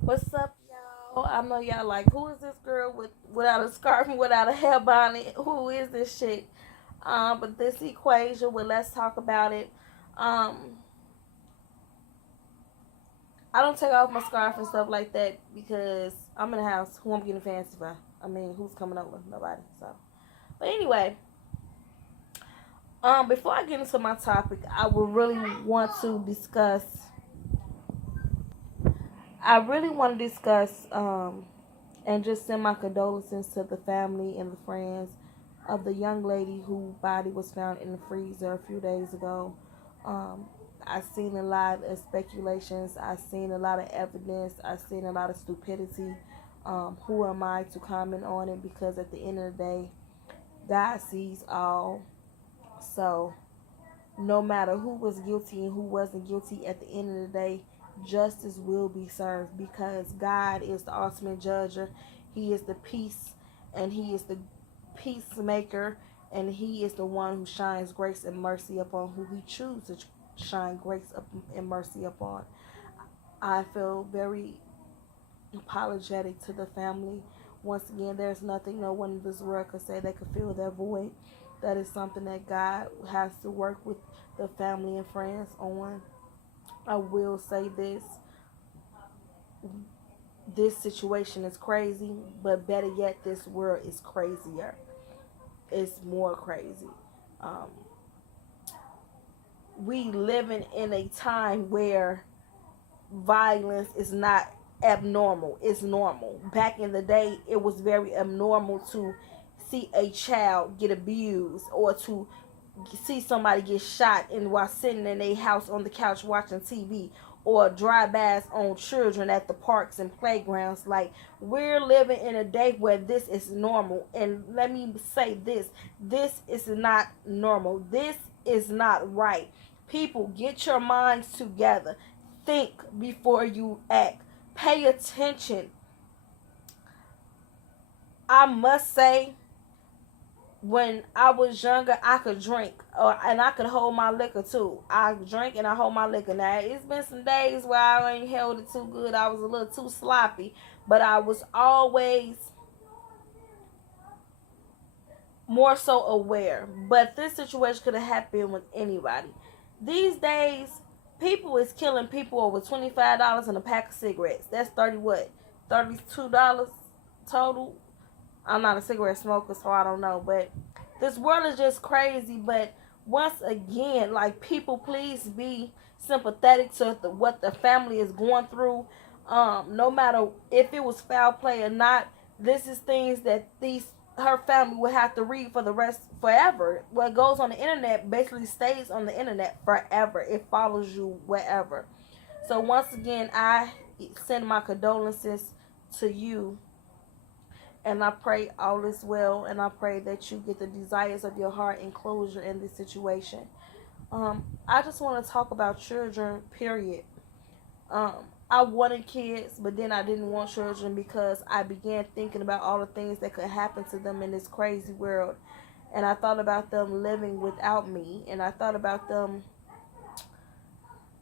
What's up, y'all? I know y'all like, who is this girl without a scarf and without a hair bonnet? Who is this shit? But this equation, well, let's talk about it. Um, I don't take off my scarf and stuff like that because I'm in the house. Who I'm getting fancy for? I mean, who's coming over? Nobody. So, but anyway, before I get into my topic, I would really want to discuss. I really want to discuss and just send my condolences to the family and the friends of the young lady whose body was found in the freezer a few days ago. Um, I've seen a lot of speculations. I've seen a lot of evidence. I've seen a lot of stupidity. Who am I to comment on it? Because at the end of the day, God sees all. So no matter who was guilty and who wasn't guilty, at the end of the day, justice will be served because God is the ultimate judge. He is the peace and He is the peacemaker, and He is the one who shines grace and mercy upon who He chooses to shine grace and mercy upon. I feel very apologetic to the family. Once again, there's nothing no one in this world could say that could fill that void. That is something that God has to work with the family and friends on. I will say this situation is crazy, but better yet, this world is crazier. It's more crazy. Um, we living in a time where violence is not abnormal, it's normal. Back in the day, it was very abnormal to see a child get abused or to see somebody get shot and while sitting in a house on the couch watching TV, or drive-bys on children at the parks and playgrounds. Like, we're living in a day where this is normal. And let me say this is not normal. This is not right. People, get your minds together. Think before you act. Pay attention. I must say, when I was younger, I could drink, and I could hold my liquor too. I drink and I hold my liquor. Now, it's been some days where I ain't held it too good. I was a little too sloppy, but I was always more so aware. But this situation could have happened with anybody. These days, people is killing people over $25 in a pack of cigarettes. That's 30 what? $32 total. I'm not a cigarette smoker, so I don't know. But this world is just crazy. But once again, like, people, please be sympathetic to what the family is going through. No matter if it was foul play or not, this is things that her family will have to read for the rest forever. What goes on the internet basically stays on the internet forever. It follows you wherever. So once again, I send my condolences to you, and I pray all is well, and I pray that you get the desires of your heart and closure in this situation. I just want to talk about children, period. Um, I wanted kids, but then I didn't want children because I began thinking about all the things that could happen to them in this crazy world. And I thought about them living without me, and I thought about them,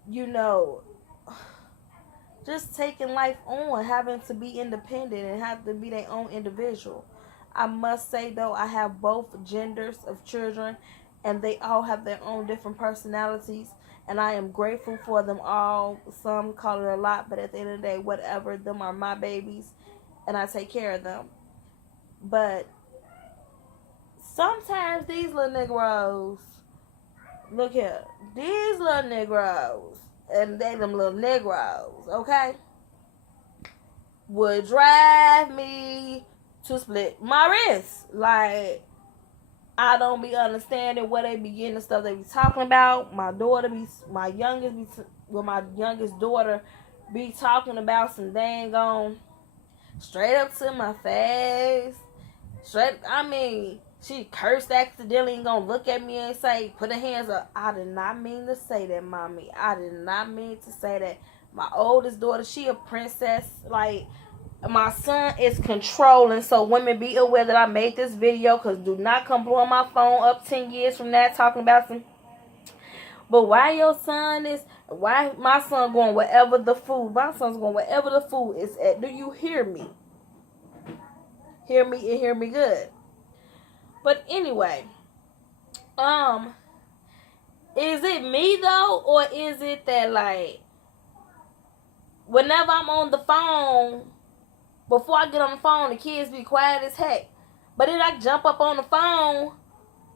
you know, just taking life on, having to be independent and have to be their own individual. I must say, though, I have both genders of children, and they all have their own different personalities, and I am grateful for them all. Some call it a lot, but at the end of the day, whatever, them are my babies, and I take care of them. But sometimes these little Negroes, look here, these little Negroes, and they them little Negroes, okay, would drive me to split my wrist. Like, I don't be understanding what they be getting the stuff they be talking about. My youngest daughter be talking about some dang on straight up to my face. Straight, I mean, she cursed accidentally and gonna look at me and say, put her hands up. I did not mean to say that, mommy. I did not mean to say that. My oldest daughter, she a princess. Like, my son is controlling. So women, be aware that I made this video, because do not come blowing my phone up 10 years from now talking about some But why your son is, why my son going wherever the food, my son's going wherever the food is at. Do you hear me? Hear me and hear me good. But anyway, is it me though, or is it that like whenever I'm on the phone, before I get on the phone, the kids be quiet as heck. But then I jump up on the phone,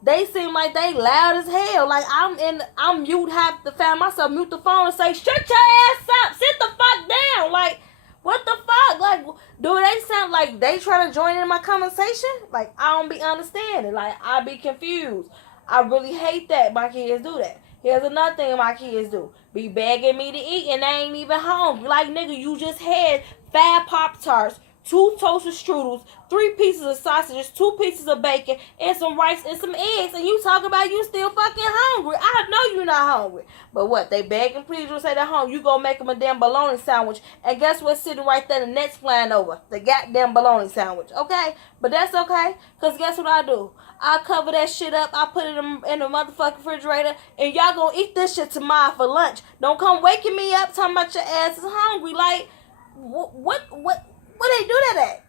they seem like they loud as hell. Like I'm mute, have to find myself mute the phone and say, shut your ass up, sit the fuck down. Like, what the fuck? Like, do they sound like they trying to join in my conversation? Like, I don't be understanding. Like, I be confused. I really hate that my kids do that. Here's another thing my kids do. Be begging me to eat and they ain't even hungry. Like, nigga, you just had 5 Pop-Tarts, 2 toasted strudels, 3 pieces of sausages, 2 pieces of bacon, and some rice and some eggs, and you talk about you still fucking hungry. I know you're not hungry. But what? They beg and plead you to say they're hungry. You go make them a damn bologna sandwich, and guess what's sitting right there? The net's flying over. The goddamn bologna sandwich. Okay? But that's okay, because guess what I do? I cover that shit up. I put it in the motherfucking refrigerator, and y'all gonna eat this shit tomorrow for lunch. Don't come waking me up talking about your ass is hungry. Like, what they do that at?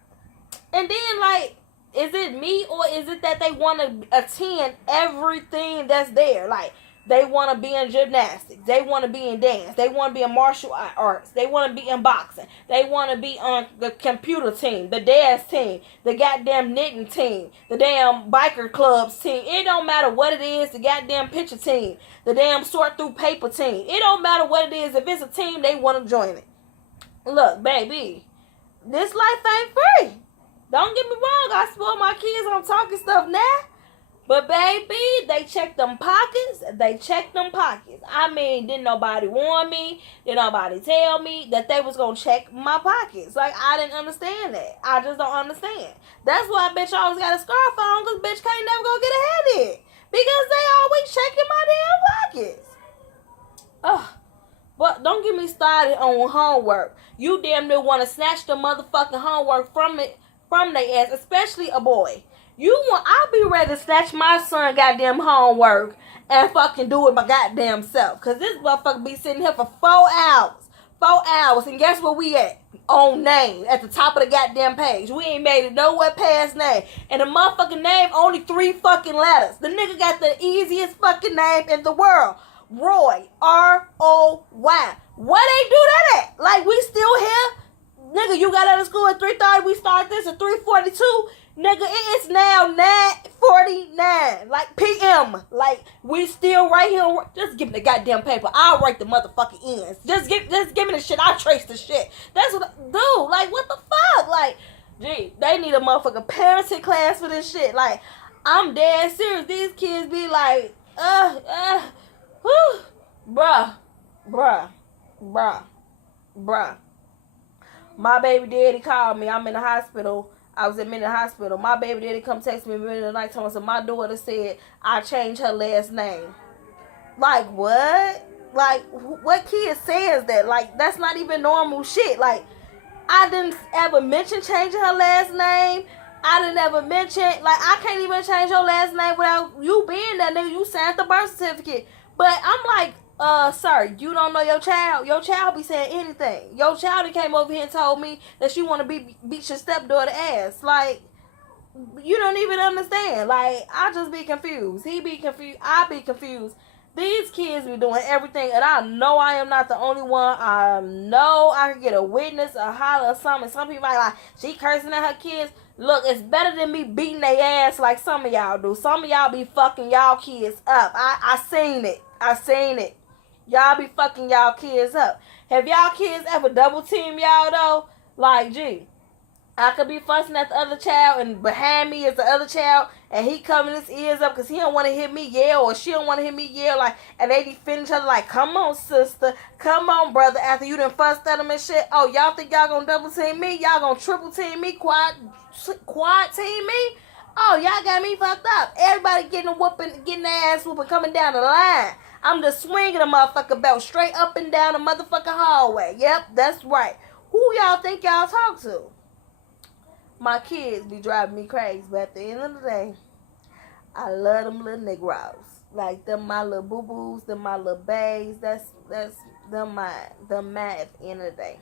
And then, like, is it me or is it that they want to attend everything that's there? Like, they want to be in gymnastics. They want to be in dance. They want to be in martial arts. They want to be in boxing. They want to be on the computer team, the dance team, the goddamn knitting team, the damn biker clubs team. It don't matter what it is, the goddamn picture team, the damn sort through paper team. It don't matter what it is. If it's a team, they want to join it. Look, baby, this life ain't free. Don't get me wrong, I spoil my kids on talking stuff now. But baby, they check them pockets. They check them pockets. I mean, didn't nobody warn me? Did nobody tell me that they was going to check my pockets? Like, I didn't understand that. I just don't understand. That's why bitch always got a scarf on, because bitch can't never go get a headache. Because they always checking my damn pockets. Ugh. But don't get me started on homework. You damn near want to snatch the motherfucking homework from their ass, especially a boy. I'll be ready to snatch my son goddamn homework and fucking do it my goddamn self. Cause this motherfucker be sitting here for 4 hours. 4 hours. And guess where we at? On name. At the top of the goddamn page. We ain't made it nowhere past name. And the motherfucking name only 3 fucking letters. The nigga got the easiest fucking name in the world. Roy. R-O-Y. Where they do that at? Like, we still here? Nigga, you got out of school at 3:30. We start this at 3:42. Nigga, it is now 9:49. Like, PM. Like, we still right here. Just give me the goddamn paper. I'll write the motherfucking ends. Just give me the shit. I'll trace the shit. That's what I do. Like, what the fuck? Like, gee, they need a motherfucking parenting class for this shit. Like, I'm dead serious. These kids be like, whew, bruh. My baby daddy called me. I'm in the hospital. I was admitted in the hospital. My baby daddy come text me in the middle of the night telling me, my daughter said I changed her last name. Like, what? Like, what kid says that? Like, that's not even normal shit. Like, I didn't ever mention changing her last name. I didn't ever mention, like, I can't even change your last name without you being that nigga. You signed the birth certificate. But I'm like, sir, you don't know your child. Your child be saying anything. Your child came over here and told me that she want to beat your stepdaughter ass. Like, you don't even understand. Like, I just be confused. He be confused. I be confused. These kids be doing everything, and I know I am not the only one. I know I can get a witness, a holler, or something. Some people like, she cursing at her kids. Look, it's better than me beating their ass like some of y'all do. Some of y'all be fucking y'all kids up. I seen it. Y'all be fucking y'all kids up. Have y'all kids ever double team y'all though? Like, gee, I could be fussing at the other child and behind me is the other child and he covering his ears up because he don't want to hear me yell or she don't want to hear me yell. Like, and they defend each other like, come on, sister. Come on, brother. After you done fussed at them and shit. Oh, y'all think y'all gonna double team me? Y'all gonna triple team me? Quad team me? Oh, y'all got me fucked up. Everybody getting their ass whooping coming down the line. I'm just swinging a motherfucker belt straight up and down the motherfucking hallway. Yep, that's right. Who y'all think y'all talk to? My kids be driving me crazy, but at the end of the day, I love them little Negroes. Like them my little boo boos, them my little bays. That's them mine at the end of the day.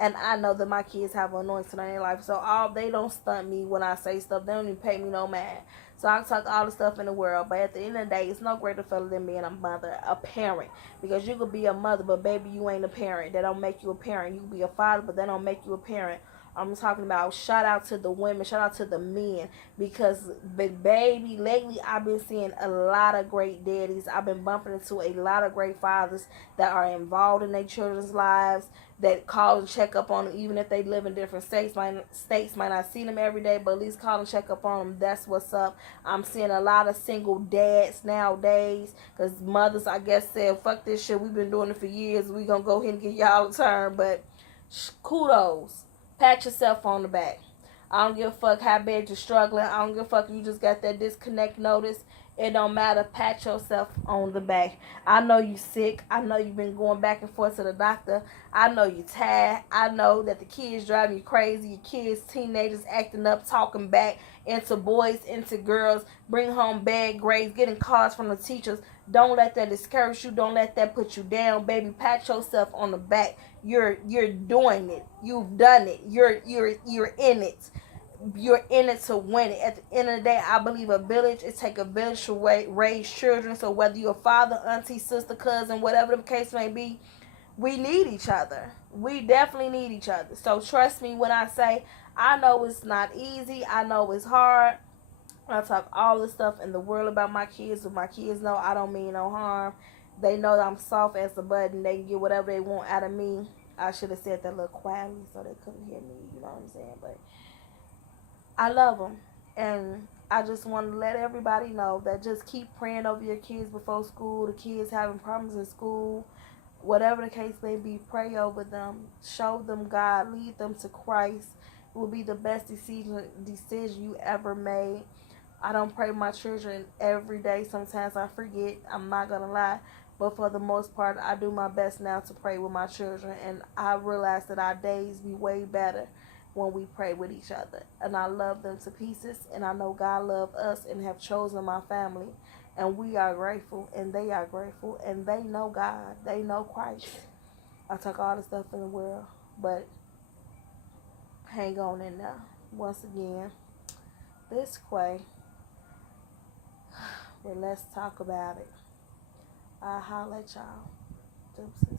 And I know that my kids have anointing in their life, so all they don't stunt me when I say stuff. They don't even pay me no mind. So I talk all the stuff in the world, but at the end of the day, it's no greater feeling than being a mother, a parent. Because you could be a mother, but baby, you ain't a parent. That don't make you a parent. You could be a father, but that don't make you a parent. I'm talking about shout out to the women, shout out to the men, because baby, lately I've been seeing a lot of great daddies. I've been bumping into a lot of great fathers that are involved in their children's lives, that call and check up on them, even if they live in different might not see them every day, but at least call and check up on them. That's what's up. I'm seeing a lot of single dads nowadays, because mothers, I guess, said, fuck this shit, we've been doing it for years, we gonna go ahead and get y'all a turn. But kudos, pat yourself on the back. I don't give a fuck how bad you're struggling. I don't give a fuck if you just got that disconnect notice. It don't matter. Pat yourself on the back. I know you sick. I know you've been going back and forth to the doctor. I know you tired. I know that the kids driving you crazy. Your kids, teenagers acting up, talking back into boys, into girls, bring home bad grades, getting calls from the teachers. Don't let that discourage you. Don't let that put you down, baby. Pat yourself on the back. You're doing it. You've done it. You're in it. You're in it to win it. At the end of the day, I believe a village, it take a village to raise children. So whether you're a father, auntie, sister, cousin, whatever the case may be, we need each other. We definitely need each other. So trust me when I say, I know it's not easy. I know it's hard. I talk all the stuff in the world about my kids, but my kids know I don't mean no harm. They know that I'm soft as a button. They can get whatever they want out of me. I should have said that a little quietly so they couldn't hear me. You know what I'm saying? But I love them. And I just want to let everybody know that just keep praying over your kids before school. The kids having problems in school, whatever the case may be, pray over them. Show them God. Lead them to Christ. It will be the best decision you ever made. I don't pray my children every day. Sometimes I forget. I'm not going to lie. But for the most part, I do my best now to pray with my children. And I realize that our days be way better when we pray with each other. And I love them to pieces. And I know God loves us and have chosen my family. And we are grateful. And they are grateful. And they know God. They know Christ. I talk all the stuff in the world. But hang on in there. Once again, this Quay. But let's talk about it. I'll holler at y'all. Deuces.